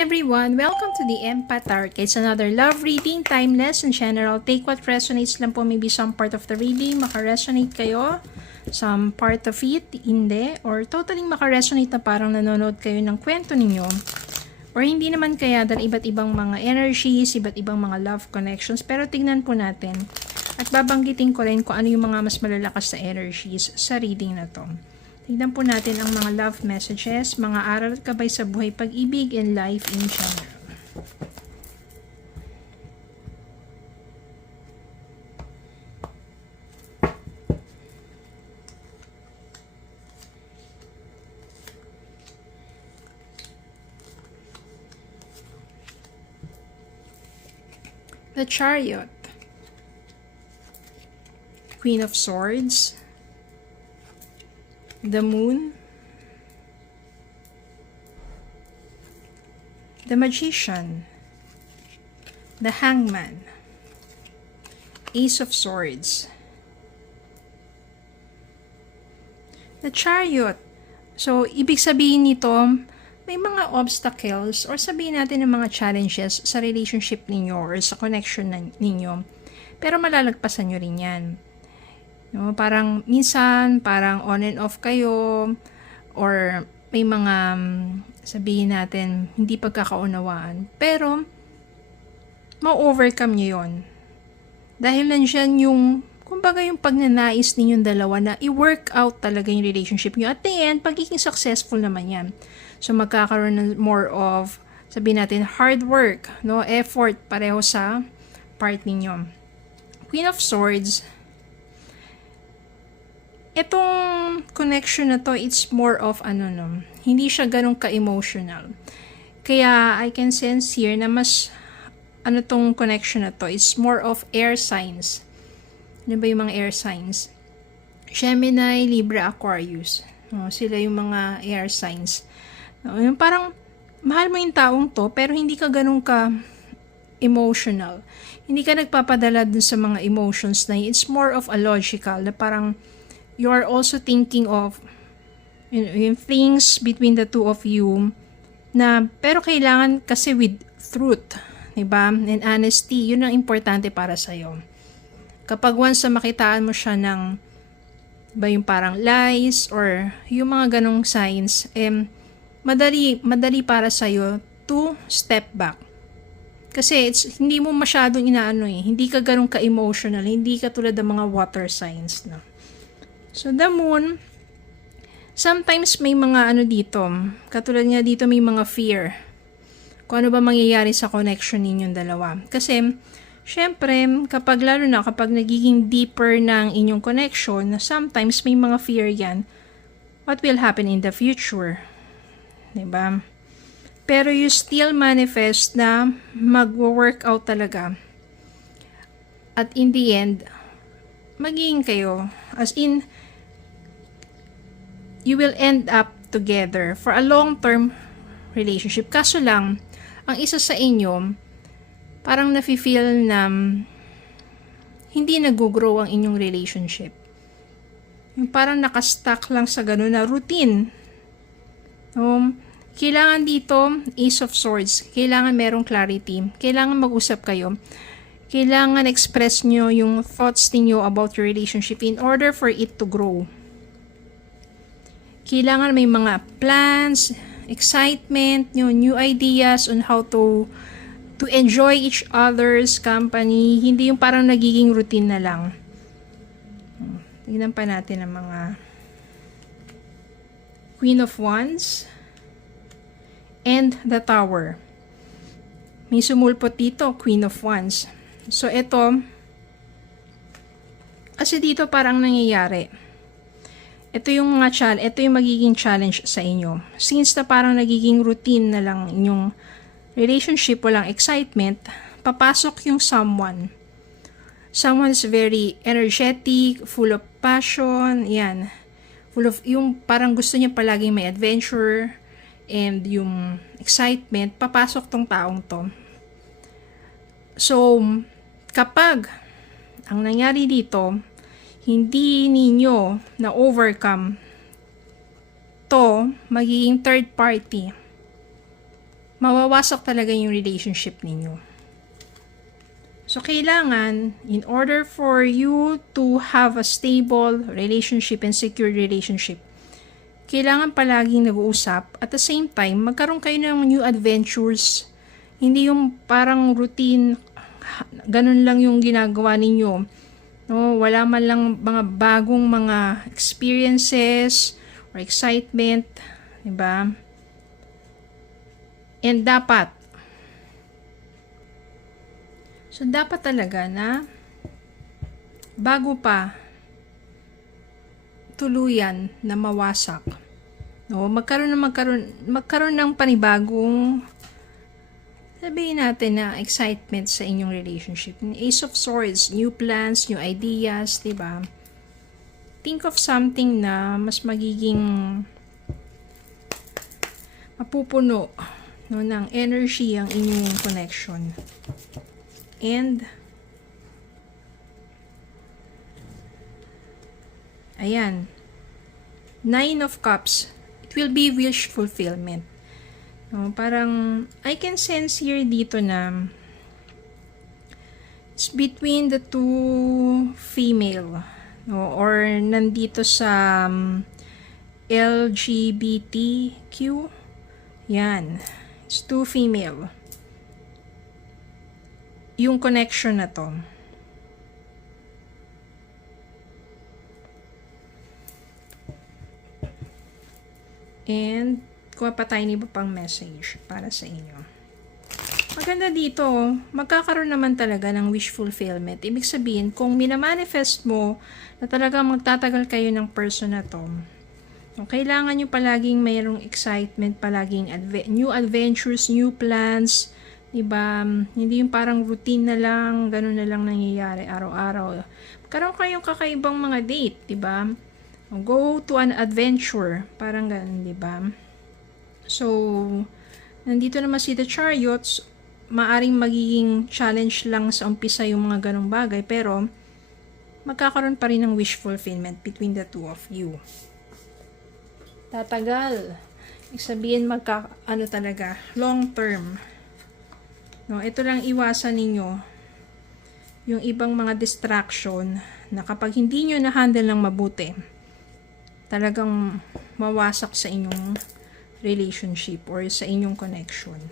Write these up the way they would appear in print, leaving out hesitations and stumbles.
Everyone, welcome to the Empath Tarot. It's another love reading, timeless and general. Take what resonates lang po, maybe some part of the reading, makaresonate kayo. Some part of it, hindi. Or totally makaresonate na parang nanonood kayo ng kwento ninyo. Or hindi naman kaya dahil iba't ibang mga energies, iba't ibang mga love connections. Pero tignan po natin. At babanggitin ko rin kung ano yung mga mas malalakas na energies sa reading na to. Tignan po natin ang mga love messages, mga aral at gabay sa buhay, pag-ibig, and life in general. The Chariot, Queen of Swords, the Moon, the Magician, the Hangman, Ace of Swords, the Chariot. So, ibig sabihin nito, may mga obstacles or sabihin natin ng mga challenges sa relationship ninyo or sa connection ninyo. Pero malalagpasan nyo rin yan. No, parang minsan, parang on and off kayo, or may mga sabihin natin, hindi pagkakaunawaan. Pero, ma-overcome nyo yun. Dahil nandyan yung, kumbaga yung pagnanais ninyong dalawa na i-work out talaga yung relationship nyo. At the end, pagiging successful naman yan. So, magkakaroon ng more of, sabihin natin, hard work, no, effort pareho sa part ninyo. Queen of Swords, itong connection na to, it's more of hindi siya ganun ka-emotional. Kaya I can sense here na mas tong connection na to, it's more of air signs. Ano ba yung mga air signs? Gemini, Libra, Aquarius. Sila yung mga air signs. Yung parang mahal mo yung taong to pero hindi ka ganun ka emotional. Hindi ka nagpapadala dun sa mga emotions na yun. It's more of a logical na parang you are also thinking of yung things between the two of you na pero kailangan kasi with truth, diba? And honesty, yun ang importante para sa'yo. Kapag once na makitaan mo siya ng yung parang lies or yung mga ganong signs, madali para sa'yo to step back. Kasi hindi mo masyadong hindi ka ganong ka-emotional, hindi ka tulad ng mga water signs na. So, the Moon, sometimes may mga dito, katulad nga dito may mga fear. Kung ano ba mangyayari sa connection ninyong dalawa. Kasi, syempre, lalo na kapag nagiging deeper ng inyong connection, sometimes may mga fear yan. What will happen in the future? Diba? Pero you still manifest na mag-work out talaga. At in the end, magiging kayo. As in, you will end up together for a long-term relationship. Kaso lang, ang isa sa inyo, parang nafe-feel na hindi nag-grow ang inyong relationship. Yung parang nakastuck lang sa gano'n na routine. Kailangan dito, Ace of Swords, kailangan merong clarity. Kailangan mag-usap kayo. Kailangan express nyo yung thoughts niyo about your relationship in order for it to grow. Kailangan may mga plans, excitement, new ideas on how to enjoy each other's company. Hindi yung parang nagiging routine na lang. Tignan pa natin ang mga Queen of Wands and the Tower. May sumulpot dito, Queen of Wands. So, ito, kasi dito parang nangyayari. Ito yung magiging challenge sa inyo. Since na parang nagiging routine na lang inyong relationship, walang excitement, papasok yung someone. Someone is very energetic, full of passion, yan. Full of, yung parang gusto niya palaging may adventure, and yung excitement, papasok tong taong to. So, kapag ang nangyari dito, hindi ninyo na-overcome to, magiging third party mawawasak talaga yung relationship ninyo. So, kailangan, in order for you to have a stable relationship and secure relationship, kailangan palaging nag-uusap. At the same time, magkaroon kayo ng new adventures. Hindi yung parang routine, ganun lang yung ginagawa ninyo. No, wala man lang mga bagong mga experiences or excitement, 'di ba? And dapat talaga na bago pa tuluyan na mawasak, no, magkaroon ng panibagong, sabihin natin na excitement sa inyong relationship. Ace of Swords, new plans, new ideas, diba? Think of something na mas magiging mapupuno, no, ng energy ang inyong connection. And ayan, 9 of Cups, it will be wish fulfillment. No, parang I can sense here dito na it's between the two female, no, or nandito sa LGBTQ. Yan, it's two female. Yung connection na to. And kuha pa tayo ng iba pang message para sa inyo. Maganda dito, magkakaroon naman talaga ng wish fulfillment. Ibig sabihin, kung minamanifest mo na talagang magtatagal kayo ng person na to, kailangan nyo palaging mayroong excitement, palaging new adventures, new plans, diba? Hindi yung parang routine na lang, ganun na lang nangyayari araw-araw. Magkaroon kayong kakaibang mga date, diba? Go to an adventure, parang ganun, diba? So, nandito naman si The Chariots, maaring magiging challenge lang sa umpisa yung mga ganong bagay, pero magkakaroon pa rin ng wish fulfillment between the two of you. Tatagal. Ibig sabihin talaga, long term. No, ito lang iwasan ninyo yung ibang mga distraction na kapag hindi nyo na-handle ng mabuti, talagang mawasak sa inyong relationship or sa inyong connection.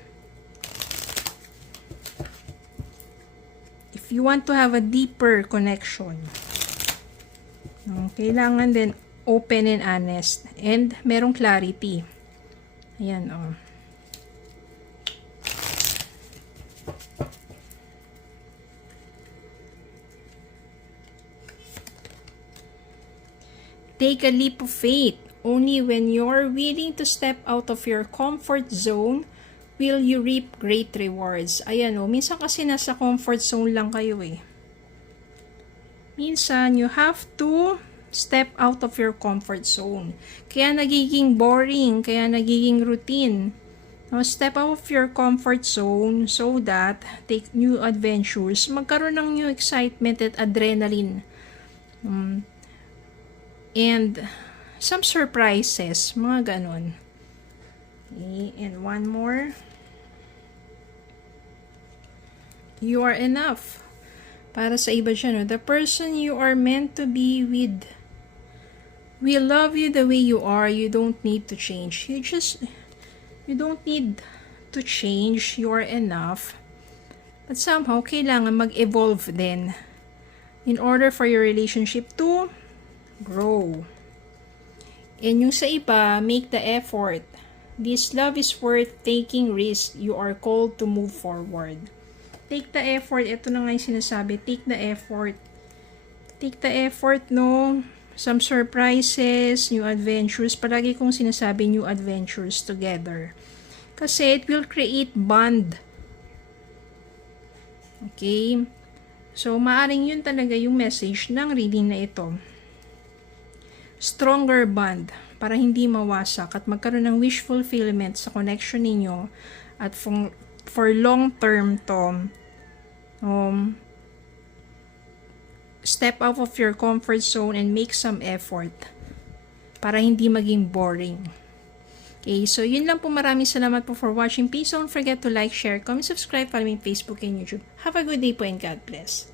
If you want to have a deeper connection, no, kailangan din open and honest and merong clarity. Ayan, oh. Take a leap of faith. Only when you're willing to step out of your comfort zone will you reap great rewards. Ayan o, minsan kasi nasa comfort zone lang kayo eh. Minsan, you have to step out of your comfort zone. Kaya nagiging boring, kaya nagiging routine. Now, step out of your comfort zone so that take new adventures, magkaroon ng new excitement at adrenaline. And some surprises, mga ganon. Okay, and one more. You are enough. Para sa iba dyan, no? The person you are meant to be with will love you the way you are. You don't need to change. You don't need to change. You are enough. But somehow, kailangan mag-evolve din in order for your relationship to grow. And yung sa iba, make the effort. This love is worth taking risk. You are called to move forward. Take the effort. Ito na nga yung sinasabi. Take the effort. Take the effort, no? Some surprises, new adventures. Palagi kong sinasabi, new adventures together. Kasi it will create bond. Okay? So, maaring yun talaga yung message ng reading na ito. Stronger bond para hindi mawasak at magkaroon ng wish fulfillment sa connection ninyo at for long term to step out of your comfort zone and make some effort para hindi maging boring. Okay, so yun lang po. Maraming salamat po for watching. Please don't forget to like, share, comment, subscribe, follow me on Facebook and YouTube. Have a good day po and God bless.